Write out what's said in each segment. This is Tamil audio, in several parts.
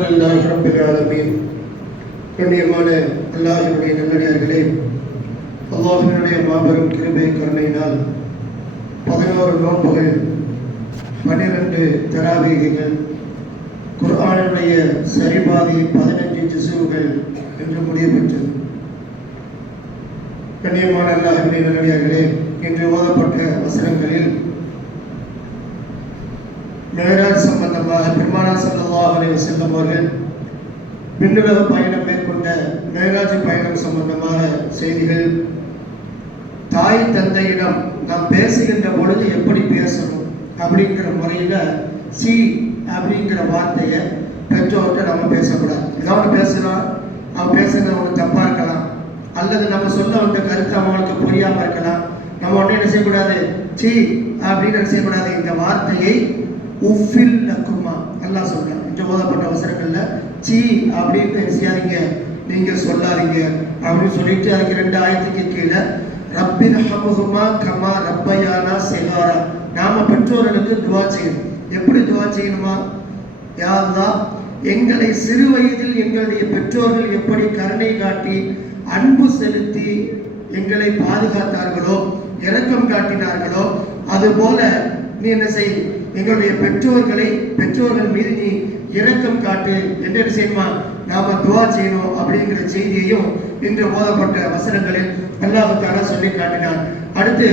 அல்ஹம்துலில்லாஹி ரப்பில் ஆலமீன். கண்ணியமான அல்லாஹ்வுடைய நல்லடியார்களே மாபெரும் கிருபை கருணையினால் பதினோரு நோன்புகள் பன்னிரண்டு குர்ஆனுடைய சரிபாதி பதினஞ்சு என்று முடிவு பெற்றது கண்ணியமான அல்லாஹ்வுடைய நல்லடியார்களே இன்று ஓதப்பட்ட வசனங்களில் மேராஜ் சம்பந்தமாக பெருமானா ஸல்லல்லாஹு அலைஹி வஸல்லம் அவர்கள் விண்ணுலக பயணம் மேற்கொண்ட மேராஜ் பயணம் சம்பந்தமாக செய்திகள். தாய் தந்தையிடம் நாம் பேசுகின்ற பொழுது எப்படி பேசணும் அப்படிங்கிற முறையில் சி அப்படிங்கிற வார்த்தையை பெற்றோர்கிட்ட நம்ம பேசக்கூடாது. ஏதாவது பேசலாம் அவன் பேசுறது அவனுக்கு தப்பாக இருக்கலாம். அல்லது நம்ம சொல்ல வந்த கருத்து அவங்களுக்கு புரியாமல் இருக்கலாம். நம்ம உடனே என்ன செய்யக்கூடாது? சி அப்படின்னு என்ன செய்யக்கூடாது. இந்த வார்த்தையை உஃபில் நக்குமா? நல்லா சொல்கிறேன் இந்த ஓதப்பட்ட அவசரங்களில் சி அப்படின்னு செய்யாதீங்க நீங்கள் சொல்லாதீங்க. அப்படின்னு சொல்லிட்டு அதுக்கு ரெண்டு ஆயிரத்துக்கு கீழே ரப்பின் ஹமுகுமா கமா ரப்பையானா செகாரா. நாம பெற்றோர்களுக்கு துவா செய்யணும். எப்படி துவா செய்யணுமா? யாருதா எங்களை சிறு வயதில் எங்களுடைய பெற்றோர்கள் எப்படி கருணை காட்டி அன்பு செலுத்தி எங்களை பாதுகாத்தார்களோ இரக்கம் காட்டினார்களோ அதுபோல நீ என்ன செய்? எங்களுடைய பெற்றோர்களை பெற்றோர்கள் மீது நீ இரக்கம் காட்டு. என்று என்ன செய்யணுமா நாம துவா செய்யணும் அப்படிங்கிற செய்தியையும் இன்று ஓதப்பட்ட வசனங்களில் அல்லாவுக்கான சொல்லி காட்டினார் அடுத்து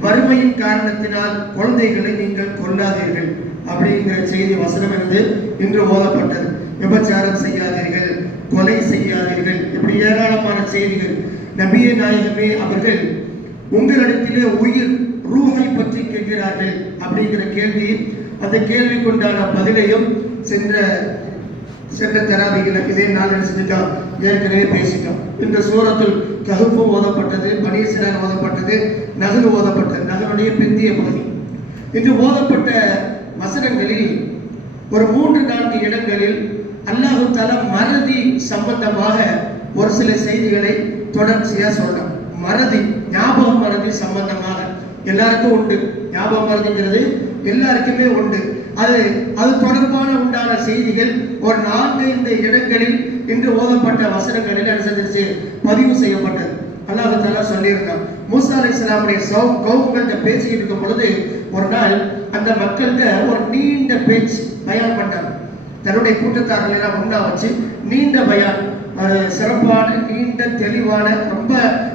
வறுமையின் காரணத்தினால் குழந்தைகளை நீங்கள் கொல்லாதீர்கள் அப்படிங்கிற செய்தி வசனம் என்று இன்று ஓதப்பட்டது விபச்சாரம் செய்யாதீர்கள் கொலை செய்யாதீர்கள் இப்படி ஏராளமான செய்திகள். நபிய நாயகமே அவர்கள் உங்களிடத்திலே உயிர் ரூஹை பற்றி கேட்கிறார்கள் அப்படிங்கிற கேள்வி அந்த கேள்விக்குண்டான பதிலையும் சென்ற சென்ற தராபிகளை இதே நாள் செஞ்சுட்டோம்? ஏற்கனவே பேசிட்டோம். இந்த சூரத்தில் ககுப்பும் ஓதப்பட்டது பனீசரன் ஓதப்பட்டது நகல் ஓதப்பட்டது நகலுடைய பிந்திய பகுதி. இன்று ஓதப்பட்ட வசனங்களில் ஒரு மூன்று நான்கு இடங்களில் அல்லாஹு தலா மறதி சம்பந்தமாக ஒரு சில செய்திகளை தொடர்ச்சியாக சொல்றோம் மறதி ஞாபகம் மறதி சம்பந்தமாக. எல்லாருக்கும் உண்டு. ஞாபகம் இருக்கிறது எல்லாருக்குமே உண்டு. அது அது தொடர்பான உண்டான செய்திகள் ஒரு நான்கு இந்த இடங்களில் இன்று ஓதப்பட்ட வசனங்களில் அனுசரிச்சு பதிவு செய்யப்பட்டது. அல்லாஹ் தாலா சொல்லியிருக்கான் மூசா அலி இஸ்லாமுடைய சௌ கவுங்கள்கிட்ட பேசிக்கிட்டு இருக்கும் பொழுது ஒரு நாள் அந்த மக்கள்கிட்ட ஒரு நீண்ட பேச்சு பயான் பண்ணாங்க. தன்னுடைய கூட்டத்தார்கள் எல்லாம் ஒன்றா வச்சு நீண்ட பயான் சிறப்பான நீண்ட தெளிவான ரொம்ப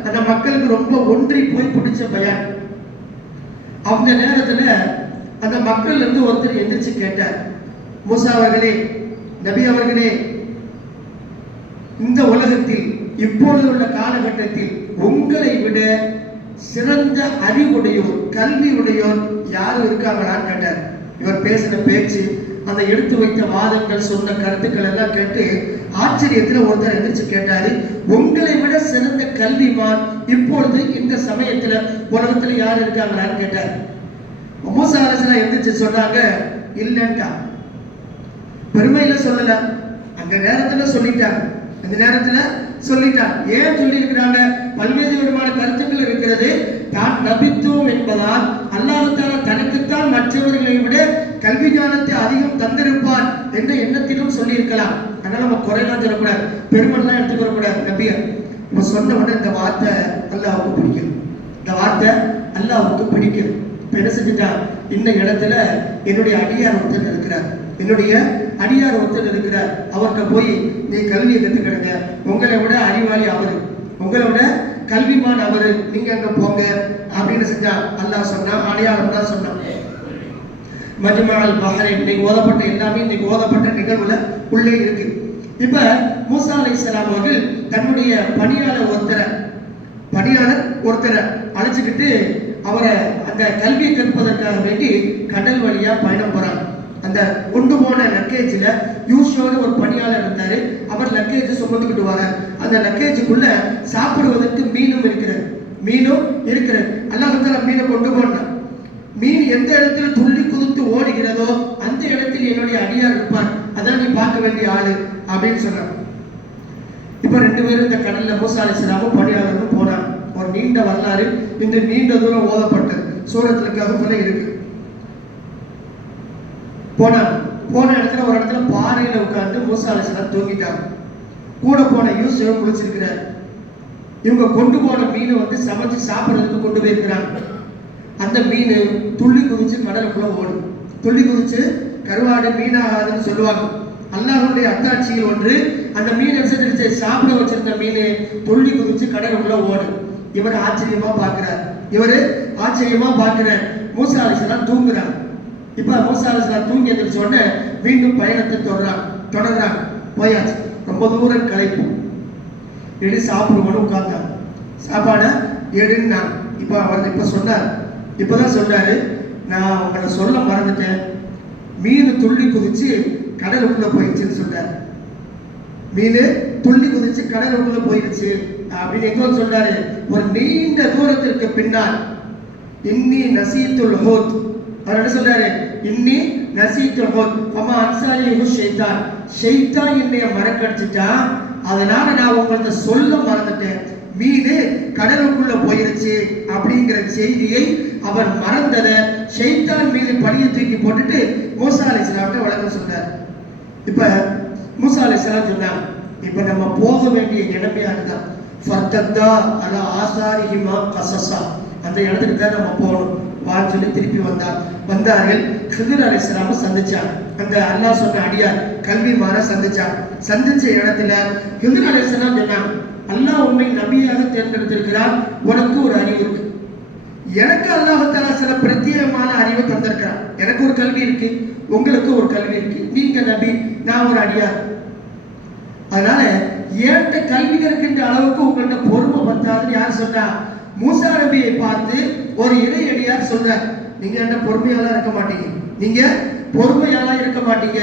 அந்த மக்களுக்கு ரொம்ப ஒன்றி போய் பிடிச்ச பயான். அந்த நேரத்துல அந்த மக்கள் இருந்து ஒருத்தர் எந்திரிச்சு கேட்டார் மூசா அவர்களே நபி அவர்களே இந்த உலகத்தில் இப்பொழுது உள்ள காலகட்டத்தில் உங்களை விட சிறந்த அறிவுடையோர் கல்வி உடையோர் யாரும் இருக்காங்களான்னு கேட்டார். இவர் பேசின பேச்சு அந்த எடுத்து வைத்த வாதங்கள் சொன்ன கருத்துக்கள் எல்லாம் கேட்டு ஆச்சரியத்தில் ஒருத்தர் எந்திரிச்சு கேட்டாரு உங்களை விட சிறந்த கல்விமான் இப்பொழுது இந்த சமயத்துல உலகத்துல யார் இருக்காங்களான்னு கேட்டார். மூசா அரசனா எந்திரிச்சு சொன்னாங்க இல்லைன்ட்டா பெருமையில சொல்லல. அந்த நேரத்துல சொல்லிட்டாங்க. அந்த நேரத்துல சொல்லிட்டான் ஏன் சொல்லி இருக்கிறாங்க பல்வேறு விதமான கருத்துக்கள் இருக்கிறது. தான் நபித்துவம் என்பதால் அல்லாஹால தனக்குத்தான் மற்றவர்களை விட கல்வி ஞானத்தை அதிகம் தந்திருப்பான் என்ற எண்ணத்திலும் சொல்லியிருக்கலாம். அதனால நம்ம குறையெல்லாம் சொல்லக்கூடாது. பெருமெல்லாம் எடுத்துக்க கூடாது நபியர் நம்ம சொன்ன உடனே இந்த வார்த்தை அல்லாவுக்கு பிடிக்கும். இந்த வார்த்தை அல்லாவுக்கு பிடிக்கும். இப்போ என்ன செஞ்சுட்டான் இந்த இடத்துல என்னுடைய அடியார் ஒருத்தர் இருக்கிறார். என்னுடைய அடியார் ஒருத்தர் இருக்கிறார். அவர்கிட்ட போய் நீ கல்வியை கற்றுக்கிடுங்க உங்களை விட அறிவாளி அவர். உங்களை விட கல்விமான் அவர். நீங்க அங்க போங்க. அப்படின்னு செஞ்சா அல்லாஹ் சொன்னா அடையாளம் தான் சொன்னான். மஜ்மால் பஹரை இன்னைக்கு ஓதப்பட்ட எல்லாமே இன்னைக்கு ஓதப்பட்ட நிகழ்வுல உள்ளே இருக்கு. இப்ப மூசா அலை இஸ்லாம் அவர்கள் தன்னுடைய பணியாளர் ஒருத்தரை பணியாளர் ஒருத்தரை அழைச்சிக்கிட்டு அவரை அந்த கல்வியை கற்பதற்காக வேண்டி கடல் வழியா பயணம் போறாங்க. அந்த கொண்டு போன லக்கேஜில் யூஷோட ஒரு பணியாளர் இருந்தாரு. அவர் லக்கேஜ் சுமந்துக்கிட்டு வர அந்த லக்கேஜுக்குள்ள சாப்பிடுவதற்கு மீனும் இருக்கிறது. மீனும் இருக்கிறது. அல்லாஹால மீனை கொண்டு போனான். மீன் எந்த இடத்துல துள்ளி குதித்து ஓடுகிறதோ அந்த இடத்தில் என்னுடைய அடியார் இருப்பார். அதான் நீ பார்க்க வேண்டிய ஆளு அப்படின்னு சொல்றான். இப்ப ரெண்டு பேரும் இந்த கடல்ல மூசா பணியாளர்களும் பணியாளரும் போனாங்க ஒரு நீண்ட வரலாறு இந்த நீண்ட தூரம் ஓதப்பட்டது சூரத்துல ககுப்புல இருக்கு. போனாங்க போன இடத்துல ஒரு இடத்துல பாறையில உட்கார்ந்து மூசா தூங்கிட்டாங்க. கூட போன யூசுவ குளிச்சிருக்கிறார். இவங்க கொண்டு போன மீனை வந்து சமைச்சு சாப்பிட்றதுக்கு கொண்டு போயிருக்கிறாங்க. அந்த மீன் துள்ளி குதிச்சு கடலுக்குள்ள ஓடும். துள்ளி குதிச்சு கருவாடு மீனாகாதுன்னு சொல்லுவாங்க. அல்லாஹுடைய அத்தாட்சியில் ஒன்று அந்த மீன் எடுத்து சாப்பிட வச்சிருந்த மீன் துள்ளி குதிச்சு கடலுக்குள்ள ஓடும். இவர் ஆச்சரியமா பார்க்கிறார். இவர் ஆச்சரியமா பார்க்கிறார் மூசா அலிஸ்லாம் தூங்குறாங்க இப்ப மூசா அலிஸ்லாம் தூங்கி எந்திரிச்ச உடனே மீண்டும் பயணத்தை தொடர்றான் தொடர்றான் போயாச்சு. ரொம்ப தூரம் களைப்பு. எடு சாப்பிடுவோம்னு உட்கார்ந்தாங்க சாப்பாடை எடுன்னா இப்போ அவர் இப்போ சொன்னார். இப்போதான் சொன்னாரு. நான் உங்களை சொல்ல மறந்துட்டேன். மீன் துள்ளி குதிச்சு கடலுக்குள்ள போயிடுச்சுன்னு சொன்னார் மீன் துள்ளி குதிச்சு கடலுக்குள்ள போயிடுச்சு அப்படின்னு எங்க வந்து சொல்றாரு. ஒரு நீண்ட தூரத்திற்கு பின்னால் இன்னி நசீத்துல் ஹோத். அவர் என்ன சொல்றாரு? இன்னி நசீத்துல் ஹோத். அம்மா அன்சாரி ஷெய்தான் ஷெய்தான் என்னைய மறக்கடிச்சிட்டா? அதனால நான் உங்கள்ட்ட சொல்ல மறந்துட்டேன். மீன் கடலுக்குள்ள போயிருச்சு அப்படிங்கிற செய்தியை அவன் மறந்தத ஷெய்தான் மீது பணியை தூக்கி போட்டுட்டு மூசா அலிஸ்லாம்ட்ட வழக்கம் சொன்னார் இப்ப மூசா அலிஸ்லாம் சொன்னாங்க இப்ப நம்ம போக வேண்டிய இடமே அதுதான். ஃபர்தத்தா அலா ஆசாரிஹிமா கசசா அந்த இடத்துக்கு தான் நம்ம போகணும். வான்னு சொல்லி திருப்பி வந்தார் வந்தார்கள். ஹிதர் அலிஸ்லாம சந்திச்சாங்க. அந்த அல்லாஹ் சொன்ன அடியார் கல்விமார சந்திச்சாங்க. சந்திச்ச இடத்துல ஹிதர் அலிஸ்லாம் சொன்னாங்க அல்லாஹ் உண்மை நபியாக தேர்ந்தெடுத்திருக்கிறார். உனக்கு ஒரு அறிவு இருக்கு. எனக்கு அல்லாஹத்தாலா சில பிரத்யேகமான அறிவை தந்திருக்கிறான். எனக்கு ஒரு கல்வி இருக்கு உங்களுக்கு ஒரு கல்வி இருக்கு. நீங்க நபி நான் ஒரு அடியார். அதனால ஏன்ட்ட கல்வி இருக்கின்ற அளவுக்கு உங்கள்கிட்ட பொறுமை பத்தாதுன்னு யார் சொன்னா? மூசா நபியை பார்த்து ஒரு இறை அடியார் சொல்றார். நீங்க என்ன பொறுமையாலாம் இருக்க மாட்டீங்க? நீங்க பொறுமையாலாம் இருக்க மாட்டீங்க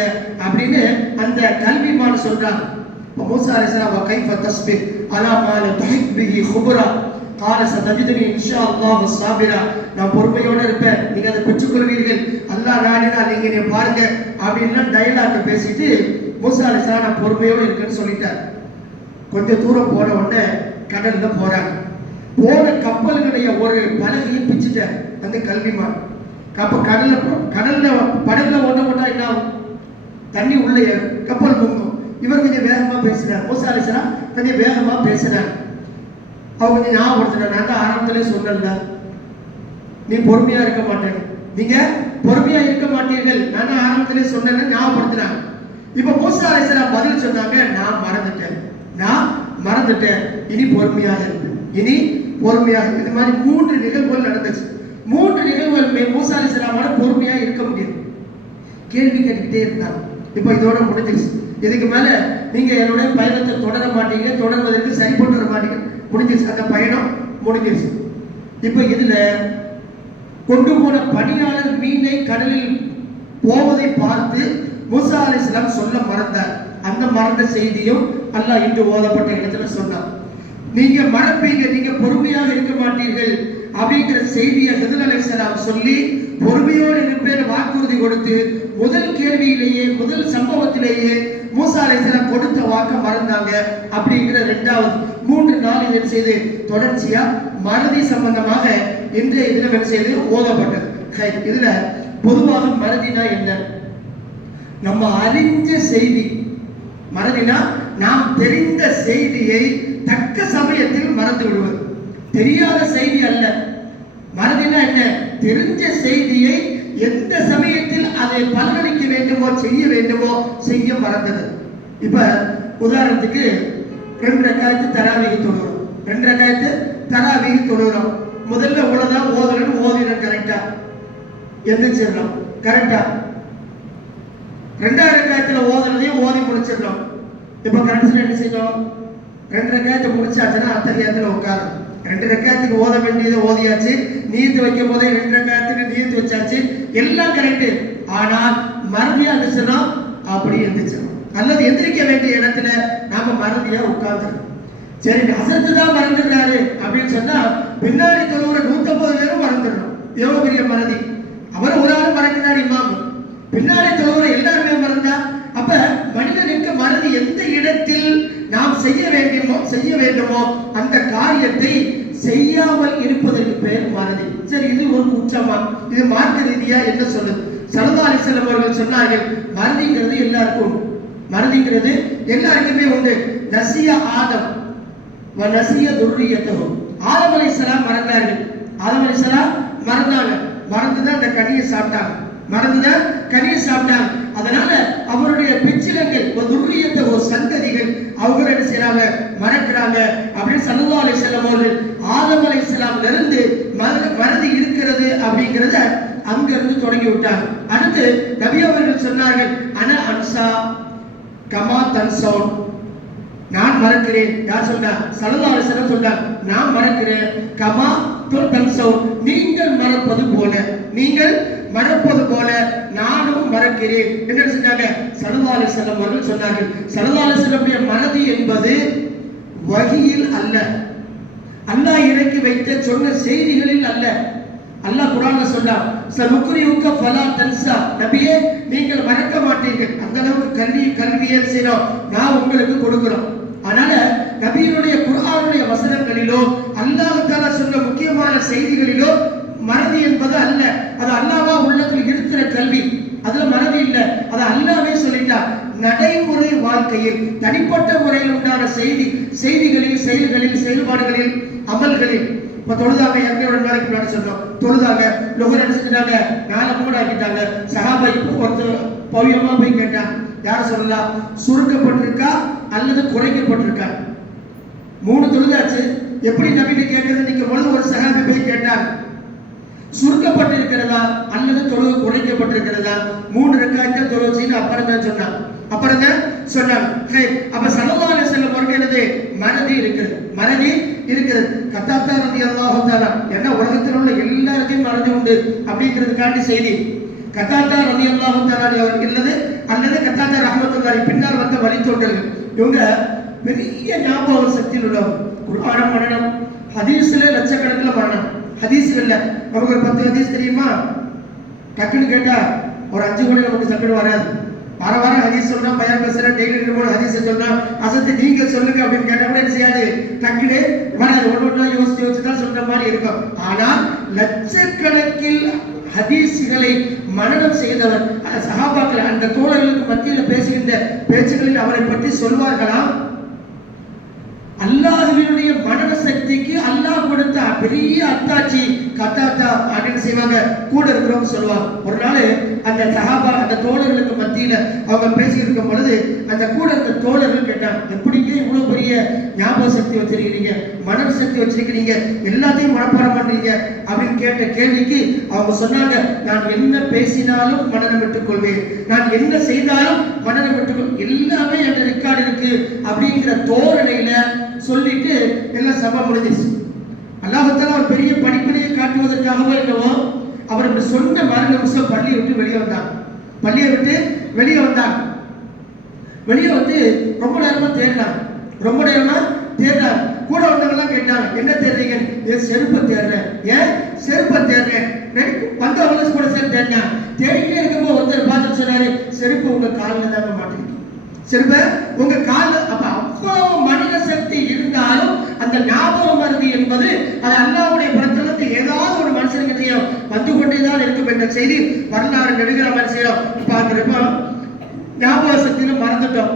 அப்படின்னு அந்த கல்விமான் சொல்றான். மூசா அலைஹிஸ்ஸலாம் வ கைஃப தஸ்பிர் அலா மா ல பிஹி குபரா. கால சதஜிதனி இன்ஷா அல்லாஹ் சாபிரா. நான் பொறுமையோட இருப்பேன். நீங்க அதை பெற்றுக்கொள்வீர்கள். அல்லாஹ் நாடினா நீங்க என்னை பாருங்க. அப்படின்னு டயலாக் பேசிட்டு மூசா அலிசா நான் பொறுமையோடு இருக்கேன்னு சொல்லிட்டார். கொஞ்சம் தூரம் போன உடனே கடல்ல போறாங்க. போன கப்பல்களுடைய ஒரு பலகையை பிச்சுட்டார் அந்த கல்விமான் அப்ப கடல்ல கடல்ல படகுல ஓட்ட போட்டா என்ன ஆகும்? தண்ணி உள்ளே கப்பல் பொங்கும் இவர் கொஞ்சம் வேகமா பேசினார் மூசா அலிசா கொஞ்சம் வேகமா பேசினார் அவங்க கொஞ்சம் ஞாபகப்படுத்தினார் நான் தான் ஆரம்பத்திலே சொன்னேன்ல நீ பொறுமையா இருக்க மாட்டேன் நீங்க பொறுமையா இருக்க மாட்டீர்கள். நான் தான் ஆரம்பத்திலே சொன்னேன்னு ஞாபகப்படுத்தினாங்க இப்ப மோசா அலிஸ்லாம் பதில் சொன்னாங்க நான் மறந்துட்டேன். நான் மறந்துட்டேன். இனி பொறுமையாக இருப்பேன் இனி பொறுமையாக இது மாதிரி மூன்று நிகழ்வுகள் நடந்துச்சு. மூன்று நிகழ்வுகளுமே மூசா அலிஸ்லாமோட பொறுமையா இருக்க முடியும் கேள்வி கேட்டுக்கிட்டே இருந்தாங்க. இப்போ இதோட முடிஞ்சிருச்சு. இதுக்கு மேல நீங்க என்னுடைய பயணத்தை தொடர மாட்டீங்க. தொடர்வதற்கு சரிப்பட்டு வர மாட்டீங்க. முடிஞ்சிருச்சு. அந்த பயணம் முடிஞ்சிருச்சு. இப்போ இதில் கொண்டு போன பணியாளர் மீனை கடலில் போவதை பார்த்து மூசா அலிஸ்லாம் சொல்ல மறந்தார். அந்த மறந்த செய்தியும் அல்லாஹ் இன்று ஓதப்பட்ட இடத்துல சொன்னார் நீங்க பெய்ய நீங்க பொறுமையாக இருக்க மாட்டீர்கள் அப்படிங்கிற செய்தியை ஹிதர் அலிஸ்லாம் சொல்லி பொறுமையோடு இருப்பேன் வாக்குறுதி கொடுத்து முதல் கேள்வியிலேயே முதல் சம்பவத்திலேயே மூசா அலிஸ்லாம் கொடுத்த வாக்க மறந்தாங்க அப்படிங்கிற ரெண்டாவது மூன்று நாள் இதை செய்து தொடர்ச்சியா மறதி சம்பந்தமாக இன்றைய தினம் என்ன செய்து ஓதப்பட்டது. இதுல பொதுவாக மறதினா என்ன? நம்ம அறிஞ்ச செய்தி. மறதினா நாம் தெரிந்த செய்தியை தக்க சமயத்தில் மறந்து விடுவது. தெரியாத செய்தி அல்ல. மறதினா என்ன? தெரிஞ்ச செய்தியை எந்த சமயத்தில் அதை பலனளிக்க வேண்டுமோ செய்ய வேண்டுமோ செய்ய மறந்தது. இப்ப உதாரணத்துக்கு ரெண்டு ரக்காயத்து தராவீக தொழுகிறோம். ரெண்டு ரக்காயத்து தராவீக தொழுகிறோம். முதல்ல உலதான் ஓதலன்னு ஓதிடும் கரெக்டா எந்திரிச்சிடணும் கரெக்டா ரெண்டாவது ரக்காயத்துல ஓதுறதையும் ஓதி முடிச்சிடணும் இப்போ கடைசியில் என்ன செய்யணும்? ரெண்டு ரக்காயத்தை முடிச்சாச்சுன்னா அத்தகையத்துல உட்காரணும். ரெண்டு ரக்காயத்துக்கு ஓத வேண்டியதை ஓதியாச்சு. நீத்து வைக்கும் போதே ரெண்டு ரக்காயத்துக்கு நீத்து வச்சாச்சு. எல்லாம் கரெக்டு ஆனால் மறுபடியும் இருந்துச்சுன்னா அப்படி எந்திரிச்சிடணும் அல்லது எந்திரிக்க வேண்டிய இடத்துல நாம மறதியா உட்கார்ந்துடும் சரி அசத்து தான் மறந்துடுறாரு அப்படின்னு சொன்னா பின்னாடி தொழுகிற நூத்தம்பது பேரும் மறந்துடணும். எவ்வளவு பெரிய மறதி. அவர் ஒரு ஆள் மறக்கிறார் இமாம். பின்னாடி தொழுகிற எல்லாருமே மறந்தா அப்ப மனிதனுக்கு மறதி எந்த இடத்தில் நாம் செய்ய வேண்டுமோ செய்ய வேண்டுமோ அந்த காரியத்தை செய்யாமல் இருப்பதற்கு பெயர் மறதி. சரி இது ஒரு குற்றமா? இது மார்க்க ரீதியா என்ன சொல்லுது? சல்லா அலிசல்லம் அவர்கள் சொன்னார்கள் மறதிங்கிறது எல்லாருக்கும் உண்டு மறதிங்கிறது எல்லாருக்குமே உண்டு. நசிய ஆதம் வ நசிய துர்ரியத்தகம். ஆதம் அலைஹிஸ்ஸலாம் மறந்தார்கள். ஆதம் அலைஹிஸ்ஸலாம் மறந்தாங்க. மறந்துதான் அந்த கனியை சாப்பிட்டாங்க. மறந்துதான் கனியை சாப்பிட்டாங்க. அதனால அவருடைய பிச்சிலங்கள் ஒரு துர்ரியத்த ஒரு சந்ததிகள் அவங்க என்ன செய்றாங்க? மறக்கிறாங்க. அப்படின்னு சல்லா அலிஸ்லாம் அவர்கள் ஆதம் அலைஹிஸ்ஸலாம்ல இருந்து மற- மறதி இருக்கிறது அப்படிங்கிறத அங்க இருந்து தொடங்கி விட்டாங்க. அடுத்து நபி அவர்கள் சொன்னார்கள் அன அன்சா கமா தன்சோன் நான் மறக்கிறேன். யார் சொன்னா? சல்லா அலிஸ்லாம் சொன்னார் நான் மறக்கிறேன். கமா துல் தன்சோன் நீங்கள் மறப்பது போல நீங்கள் மறப்பது போல நானும் மறக்கிறேன். என்ன செஞ்சாங்க? சல்லா அலிஸ்லாம் அவர்கள் சொன்னார்கள். சல்லா அலிஸ்லமுடைய மனது என்பது வகையில் அல்ல. அல்லாஹ் இறக்கி வைத்த சொன்ன செய்திகளில் அல்ல. அல்லாஹ் குரான்ல சொன்னார் சமுக்குரியுக்க ஃபலா தன்சா. நபியே நீங்கள் மறக்க மாட்டீர்கள். அந்த அளவுக்கு கல்வி கல்வியல் செய்றோம் நான் உங்களுக்கு கொடுக்கிறோம். அதனால நபியினுடைய குரானுடைய வசனங்களிலோ அல்லாவுக்கான சொன்ன முக்கியமான செய்திகளிலோ மறதி என்பது அல்ல. அது அல்லாவா உள்ளத்தில் இருக்கிற கல்வி. அதுல மறதி இல்லை. அது அல்லாவே சொல்லிட்டா நடைமுறை வாழ்க்கையில் தனிப்பட்ட முறையில் உண்டான செய்தி செய்திகளில் செயல்களில் செயல்பாடுகளில் அமல்களில். இப்ப தொழுதாங்க எங்களோட நாளைக்கு முன்னாடி சொன்னோம். தொழுதாங்க லொகர் அடிச்சுட்டாங்க நாலு மூணு ஆக்கிட்டாங்க சகாபா இப்போ ஒருத்தர் பவ்யமா போய் கேட்டான். யார் சொல்லலாம் சுருக்கப்பட்டிருக்கா அல்லது குறைக்கப்பட்டிருக்கா? மூணு தொழுதாச்சு. எப்படி நபிட்டு கேட்கறது? நீங்க பொழுது ஒரு சகாபி போய் கேட்டார். சுருக்கப்பட்டிருக்கிறதா அல்லது தொழுவு குறைக்கப்பட்டிருக்கிறதா? மூணு ரெக்காய்த்த தொழுச்சின்னு அப்புறம் தான் சொன்னான். அப்புறம் தான் சொன்னான். அப்ப சலவான செல்லும் பொருள் என்னது? மறதி இருக்குது மறதி இருக்கிறது. கத்தாத்தா ரதி அல்லாஹு தாலா என்ன உலகத்தில் உள்ள எல்லாருக்கும் மறதி உண்டு அப்படிங்கிறதுக்காண்டி செய்தி. கத்தாத்தா ரதி அல்லாஹு தாலா அவர் இல்லது அல்லது கத்தாத்தா ரஹமத்துல்லாரி பின்னால் வந்த வழித்தோன்றர்கள் இவங்க பெரிய ஞாபக சக்தியில் உள்ளவங்க. குர்ஆனம் மரணம் ஹதீஸ்ல லட்சக்கணக்கில் மரணம். ஹதீஸ் இல்லை. நமக்கு ஒரு பத்து ஹதீஸ் தெரியுமா? டக்குன்னு கேட்டா ஒரு அஞ்சு கூட நமக்கு சக்கடு வராது. வார வாரம் ஹதீஸ் சொன்னா பையன் பேசுற டெய்லி ரெண்டு மூணு ஹதீஸ் சொன்னா அசத்து நீங்க சொல்லுங்க அப்படின்னு கேட்டா கூட என்ன செய்யாது? டக்குனு வராது. ஒன்று ஒன்றா யோசிச்சு யோசிச்சு தான் சொல்ற மாதிரி இருக்கும். ஆனால் லட்சக்கணக்கில் ஹதீஸ்களை மனநம் செய்தவர். சகாபாக்கள் அந்த தோழர்களுக்கு மத்தியில் பேசுகின்ற பேச்சுகளில் அவரை பற்றி சொல்வார்களாம் அல்லாஹ்வினுடைய மனநம் அத்தா அத்தா அப்படின்னு செய்வாங்க. கூட இருக்கிறவங்க சொல்லுவாங்க. ஒரு நாள் அந்த சஹாபா அந்த தோழர்களுக்கு மத்தியில் அவங்க பேசியிருக்கும் இருக்கும் பொழுது அந்த கூட இருந்த தோழர்கள் கேட்டாங்க எப்படிங்க இவ்வளோ பெரிய ஞாபக சக்தி வச்சிருக்கிறீங்க? மனன சக்தி வச்சிருக்கிறீங்க? எல்லாத்தையும் மனப்பாடம் பண்றீங்க? அப்படின்னு கேட்ட கேள்விக்கு அவங்க சொன்னாங்க நான் என்ன பேசினாலும் மனநம் விட்டுக் கொள்வேன் நான் என்ன செய்தாலும் மனநம் விட்டுக்கொள் எல்லாமே என் ரெக்கார்டு இருக்கு. அப்படிங்கிற தோரணையில சொல்லிட்டு எல்லாம் சபை முடிஞ்சிருச்சு. அல்லாஹத்தால அவர் பெரிய படிப்பினையை காட்டுவதற்காகவோ என்னவோ அவர் இப்படி சொன்ன மறு நிமிஷம் பள்ளியை விட்டு வெளியே வந்தார். பள்ளியை விட்டு வெளியே வந்தார். வெளியே வந்து ரொம்ப நேரமா தேடினார். ரொம்ப நேரமா தேடினாங்க கூட வந்தவங்கலாம் கேட்டாங்க என்ன தேடுறீங்க? ஏன் செருப்பை தேடுறேன். ஏன் செருப்பை தேடுறேன். ரெண்டு- கூட சேர்ந்து தேடினேன் தேடிக்கிட்டே இருக்கும்போது ஒருத்தர் பார்த்துட்டு சொன்னாரு செருப்பு உங்க காலில் தாங்க மாட்டேங்குது செருப்ப உங்க காலில் அப்ப அவ்வளவு மனித சக்தி இருந்தாலும் அந்த ஞாபகம் மருதி என்பது அது அல்லாவுடைய புறத்திலிருந்து ஏதாவது ஒரு மனுஷனுக்கு செய்யும் வந்து கொண்டே தான் இருக்கும் என்ற செய்தி வரலாறு நெடுகிற செய்யும் பார்க்கிறப்ப ஞாபக சக்தியில மறந்துட்டோம்.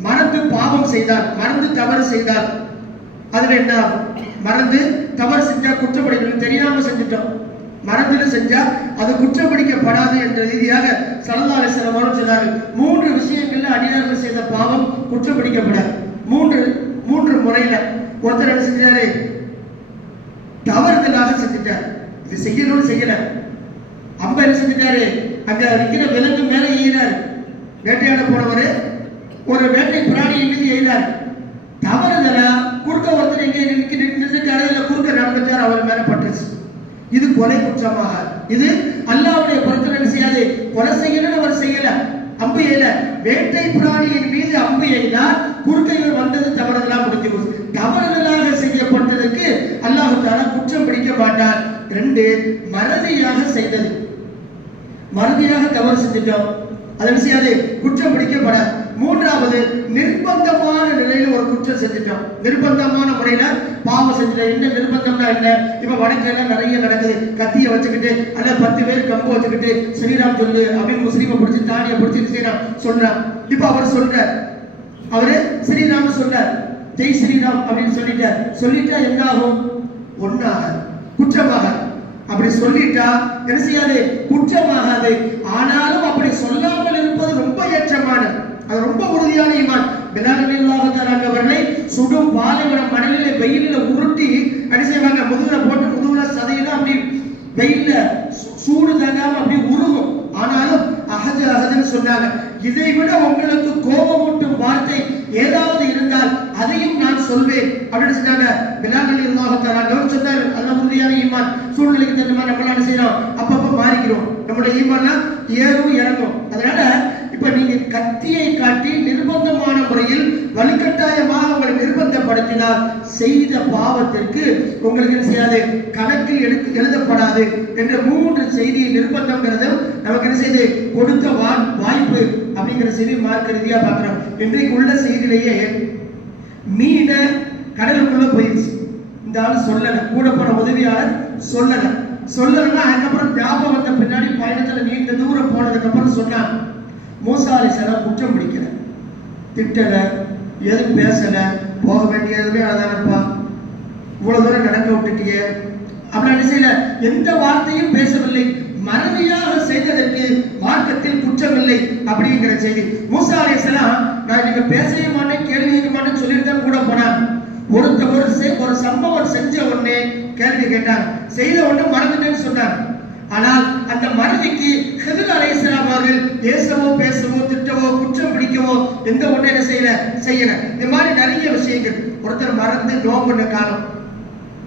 மறந்து பாவம் செய்தார். மறந்து தவறு செய்தார். அதுல என்ன? மறந்து தவறு செஞ்சா குற்றப்படிக்கணும். தெரியாம செஞ்சுட்டோம். மறந்துட்டு செஞ்சா அது குற்றப்படிக்கப்படாது என்ற ரீதியாக சல்லல்லாஹு சில வஸல்லம் சொன்னார்கள். மூன்று விஷயங்கள்ல அடியார்கள் செய்த பாவம் குற்றப்படிக்கப்படாது. மூன்று மூன்று முறையில ஒருத்தர் என்ன செஞ்சாரு தவறுதலாக செஞ்சுட்டார். இது செய்யணும்னு செய்யல. அம்ப என்ன செஞ்சுட்டாரு? அங்க இருக்கிற விலங்கு மேல ஏறினார். வேட்டையாட போனவர் ஒரு வேட்டை பிராணியின் மீது ஏறினார். தவறுதலா குறுக்க ஒருத்தர் எங்க நின்றுட்டாரு இல்ல குறுக்க நடந்துட்டார் அவர் மேல பட்டுச்சு இது கொலை குற்றமாக. இது அல்லாவுடைய பொருத்தம் என்ன செய்யாது? கொலை செய்யணும்னு அவர் செய்யல. அம்பு எய்யல வேட்டை பிராணியின் மீது அம்பு எய்தார் குறுக்கையில் வந்தது தவறுதலா முடிஞ்சு போச்சு. தவறுதலாக செய்யப்பட்டதற்கு அல்லாஹ் தாலா குற்றம் பிடிக்க மாட்டார் ரெண்டு மறதியாக செய்தது. மறதியாக தவறு செஞ்சுட்டோம். அது என்ன செய்யாது? குற்றம் பிடிக்கப்படாது. மூன்றாவது நிர்பந்தமான நிலையில் ஒரு குற்றம் செஞ்சுட்டோம். நிர்பந்தமான முறையில பாவம் செஞ்சுட்டோம். என்ன நிர்பந்தம்னா என்ன? இப்ப வடக்கெல்லாம் நிறைய நடக்குது. கத்தியை வச்சுக்கிட்டு அல்ல பத்து பேர் கம்பு வச்சுக்கிட்டு ஸ்ரீராம் சொல்லு அப்படின்னு முஸ்லீமை பிடிச்சி தானியை பிடிச்சி ஸ்ரீராம் சொல்றான். இப்ப அவர் சொல்றார். அவரு ஸ்ரீராம் சொல்றார். ஜெய் ஸ்ரீராம் அப்படின்னு சொல்லிட்ட சொல்லிட்டா என்ன ஆகும் ஒன்னாக குற்றமாக அப்படி சொல்லிட்டா என்ன செய்யாது? குற்றமாகாது. ஆனாலும் அப்படி சொல்லாமல் இருப்பது ரொம்ப ஏற்றமான அது ரொம்ப உறுதியான ஈமான். அவர்களை சுடும் பாலைவனம் மணலிலே வெயிலில் உருட்டி என்ன செய்வாங்க? முதுகுல போட்டு முதுகுல சதையில அப்படி வெயில்ல சூடு தங்காம அப்படி உருகும். ஆனாலும் அகஜ அகஜன்னு சொன்னாங்க. இதை விட உங்களுக்கு கோபமூட்டும் வார்த்தை ஏதாவது இருந்தால் அதையும் நான் சொல்வேன். அப்படின்னு சொன்னாங்க. பிலால் ரலியல்லாஹு தஆலா சொன்னார்? அல்ல உறுதியான ஈமான். சூழ்நிலைக்கு தகுந்த மாதிரி நம்மளால செய்யறோம்? அப்பப்ப மாறிக்கிறோம். நம்மளுடைய ஈமான்னா ஏறும் இறங்கும். அதனால இப்ப நீங்க கத்தியை காட்டி நிர்பந்தமான முறையில் வலுக்கட்டாயமாக உங்களை நிர்பந்தப்படுத்தினால் செய்த பாவத்திற்கு உங்களுக்கு என்ன செய்யாது? கணக்கில் எடுத்து எழுதப்படாது. என்ற மூன்று செய்தியை நிர்பந்தம்ங்கிறது நமக்கு என்ன செய்து? கொடுத்த வாய்ப்பு அப்படிங்கிற செய்தி மார்க்க ரீதியா பார்க்கிறோம். இன்றைக்கு உள்ள செய்தியிலேயே மீனை கடலுக்குள்ள போயிடுச்சு இந்த ஆள் சொல்லலை. கூட போன உதவியாளர் சொல்லலை. சொல்லலைன்னா அதுக்கப்புறம் ஞாபகம் வந்த பின்னாடி பயணத்தில் நீண்ட தூரம் போனதுக்கப்புறம் சொன்னாங்க. மூசா சில குற்றம் பிடிக்கல. திட்டலை எதுவும் பேசலை. போக வேண்டியதுமே அதானப்பா இவ்வளோ தூரம் நடக்க விட்டுட்டியே. அப்படின்னு செய்யல? எந்த வார்த்தையும் பேசவில்லை. மறதியாக செய்ததற்கு மார்க்கத்தில் குற்றமில்லை அப்படிங்கிற செய்தி. மூசா அலிசலாம் நான் நீங்க பேசவே மாட்டேன் கேள்வி கேட்க மாட்டேன்னு சொல்லிட்டு கூட போனான். ஒருத்த ஒரு ஒரு சம்பவம் செஞ்ச உடனே கேள்வி கேட்டான். செய்த உடனே மறந்துட்டேன்னு சொன்னார் ஆனால் அந்த மறதிக்கு ஹிதர் அலைஹிஸ்ஸலாம் அவர்கள் பேசவோ பேசவோ திட்டவோ குற்றம் பிடிக்கவோ எந்த ஒண்ணு என்ன செய்யல? செய்யல. இந்த மாதிரி நிறைய விஷயங்கள். ஒருத்தர் மறந்து நோம்புன காலம்.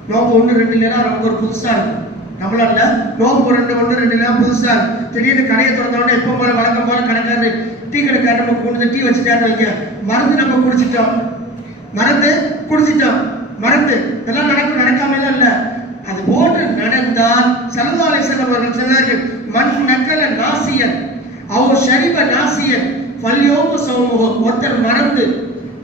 நோம்பு ஒன்று ரெண்டு இல்லைன்னா ரொம்ப ஒரு புதுசாக இருக்கும். நம்மளால நோம்பு ரெண்டு ஒன்று ரெண்டு நாள் புதுசா திடீர்னு கடையை திறந்தவொடனே எப்போ போல வழக்கம் போல கடைக்காரரு டீ கடைக்காரர் நம்ம கொண்டு டீ வச்சுட்டாரு வைக்க மருந்து நம்ம குடிச்சிட்டோம். மறந்து குடிச்சிட்டோம். மறந்து இதெல்லாம் நடக்கும் நடக்காம இல்லை. அது போன்று நடந்தால் சரதாலை செல்வர்கள் சொன்னார்கள் மண் நக்கல நாசியன் அவர் ஷரிப நாசியன் பல்யோக சோமுகம் ஒருத்தர் மறந்து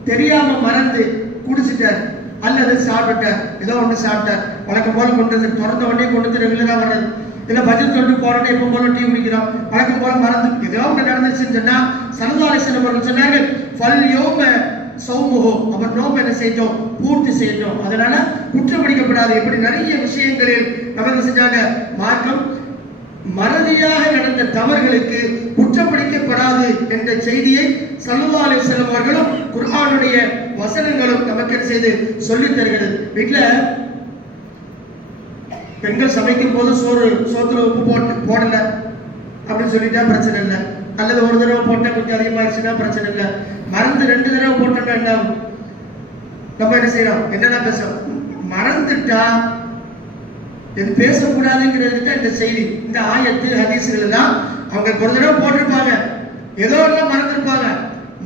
தெரியாம மறந்து குடிச்சிட்டார். அல்லது சாப்பிட்டேன் ஏதோ ஒன்று சாப்பிட்டேன் வழக்கம் போல கொண்டு வந்து திறந்த உடனே கொண்டு வந்து ரெகுலராக வர்றது. இல்லை பட்ஜெட் சொல்லிட்டு போறோம் எப்போ போல டீ குடிக்கிறோம். வழக்கம் போல மறந்து ஏதோ ஒன்று நடந்துச்சுன்னு சொன்னால் சரதாலை செல்வர்கள் சொன்னார்கள் பல்யோம சௌமுகம் அவர் நோம்பு என்ன செய்தோம்? பூர்த்தி செய்தோம். அதனால குற்றப்படிக்கப்படாது இப்படி நிறைய விஷயங்களில் நமக்கு செஞ்சாங்க. மார்க்கம் மறதியாக நடந்த தவறுகளுக்கு குற்றப்பிடிக்கப்படாது என்ற செய்தியை சல்லுவாலை அலைஹி குர்ஆனுடைய வசனங்களும் நமக்கு செய்து சொல்லி தருகிறது. வீட்டுல பெண்கள் சமைக்கும் போது சோறு சோத்துல உப்பு போட்டு போடல அப்படின்னு சொல்லிட்டா பிரச்சனை இல்லை. அல்லது ஒரு தடவை போட்டால் கொஞ்சம் அதிகமாகிடுச்சுன்னா பிரச்சனை இல்லை. மறந்து ரெண்டு தடவை போட்டோம்னா என்ன நம்ம என்ன செய்யறோம்? என்னென்ன பேசுறோம்? மறந்துட்டா இது பேசக்கூடாதுங்கிறது தான் இந்த செய்தி. இந்த ஆயத்து ஹதீஸ்கள் எல்லாம் அவங்க ஒரு தடவை போட்டிருப்பாங்க. ஏதோ எல்லாம் மறந்துருப்பாங்க.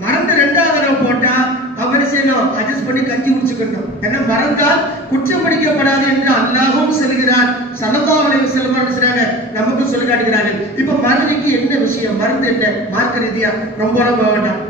மறந்து ரெண்டாவது தடவை போட்டா அவங்க என்ன செய்யணும் அட்ஜஸ்ட் பண்ணி கட்டி குடிச்சுக்கணும் என்ன மறந்தால் குற்றம் பிடிக்கப்படாது என்று அல்லாஹ்வும் சொல்கிறான். சல்லல்லாஹு செல்வம் சொல்றாங்க நமக்கும் சொல்லி காட்டுகிறார்கள். இப்ப மருந்துக்கு என்ன விஷயம்? மருந்து என்ன? மார்க்க ரீதியா? ரொம்ப போக வேண்டாம்.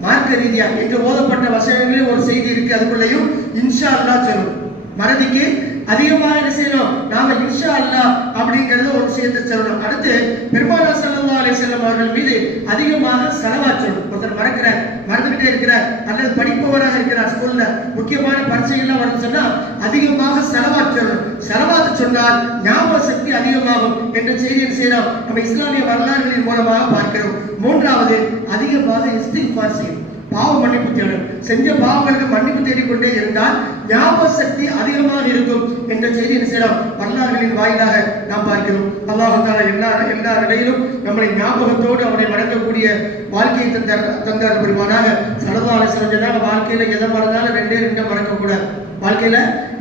மார்க்க ரீதியா? என்று ஓதப்பட்ட வசனங்களில் ஒரு செய்தி இருக்கு அதுக்குள்ளேயும் இன்ஷா அல்லா சொல்லும். மறதிக்கு அதிகமாக என்ன செய்யணும்? நாம இன்ஷா அல்லா அப்படிங்கறது ஒரு விஷயத்தை சொல்லணும். அடுத்து பெருமானா ஸல்லல்லாஹு அலைஹி வஸல்லம் அவர்கள் மீது அதிகமாக செலவாத் சொல்லணும். ஒருத்தர் மறக்கிறார் மறந்துகிட்டே இருக்கிறார் அல்லது படிப்பவராக இருக்கிறார் ஸ்கூல்ல முக்கியமான பரீட்சைகள்லாம் வரும்னு சொன்னா அதிகமாக செலவாத் சொல்லணும். செலவாத் சொன்னால் ஞாபக சக்தி அதிகமாகும் என்ற செய்தியை செய்யலாம் நம்ம இஸ்லாமிய வரலாறுகளின் மூலமாக பார்க்கிறோம். மூன்றாவது அதிகமாக இஸ்திக்பார் செய்யும் பாவ மன்னிப்பு தேடும் செஞ்ச பாவங்களுக்கு மன்னிப்பு தேடிக்கொண்டே இருந்தால் ஞாபக சக்தி அதிகமாக இருக்கும் என்ற செய்தி என்ன செய்யலாம்? வரலாறுகளின் வாயிலாக நாம் பார்க்கிறோம். அல்லாஹால எல்லா எல்லா நிலையிலும் நம்மளை ஞாபகத்தோடு அவனை வணங்கக்கூடிய வாழ்க்கையை தந்தார் தந்தார் புரிவானாக சலதால சொன்னாங்க வாழ்க்கையில எதை மறந்தாலும் ரெண்டே ரெண்டை மறக்கக்கூடாது. வாழ்க்கையில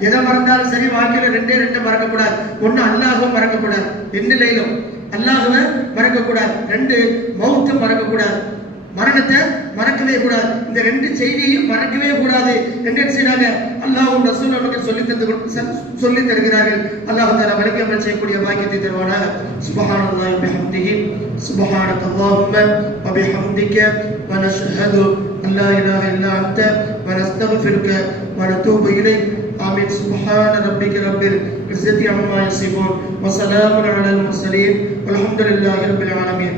எதை மறந்தாலும் சரி வாழ்க்கையில ரெண்டே ரெண்டை மறக்கக்கூடாது. ஒன்னு அல்லாஹும் மறக்கக்கூடாது. எந்த நிலையிலும் அல்லாஹுவை மறக்கக்கூடாது. ரெண்டு மௌத்தை மறக்கக்கூடாது. மரணத்தை மறக்கவே கூடாது. இந்த ரெண்டு செய்தியையும் மறக்கவே கூடாது. என்று என்ன செய்றாங்க அல்லாஹ்வும் ரசூல் அவர்கள் சொல்லி தந்து சொல்லி தருகிறார்கள். அல்லாஹ் தஆலா வழக்கமல் செய்யக்கூடிய பாக்கியத்தை தருவானாக. சுபஹானல்லாஹி பிஹம்திஹி சுபஹானக அல்லாஹும்ம வ பிஹம்திக வ நஷ்ஹது அன் இலாஹ இல்லா அன்த வ நஸ்தக்ஃபிருக வ நதூபு இலைக். ஆமீன். சுபஹான ரப்பிக ரப்பில் இஸ்ஸத்தி அம்மா யசிஃபூன். வ ஸலாமுன் அலல் முர்சலீன். வல்ஹம்துலில்லாஹி ரப்பில் ஆலமீன்.